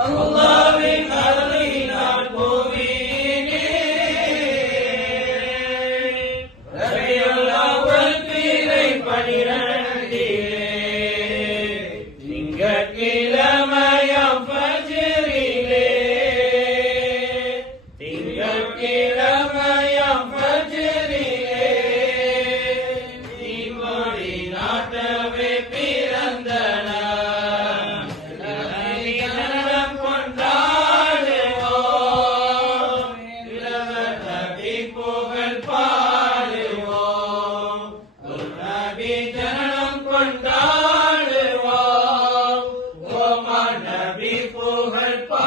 Allah! கொண்டாடுவோம்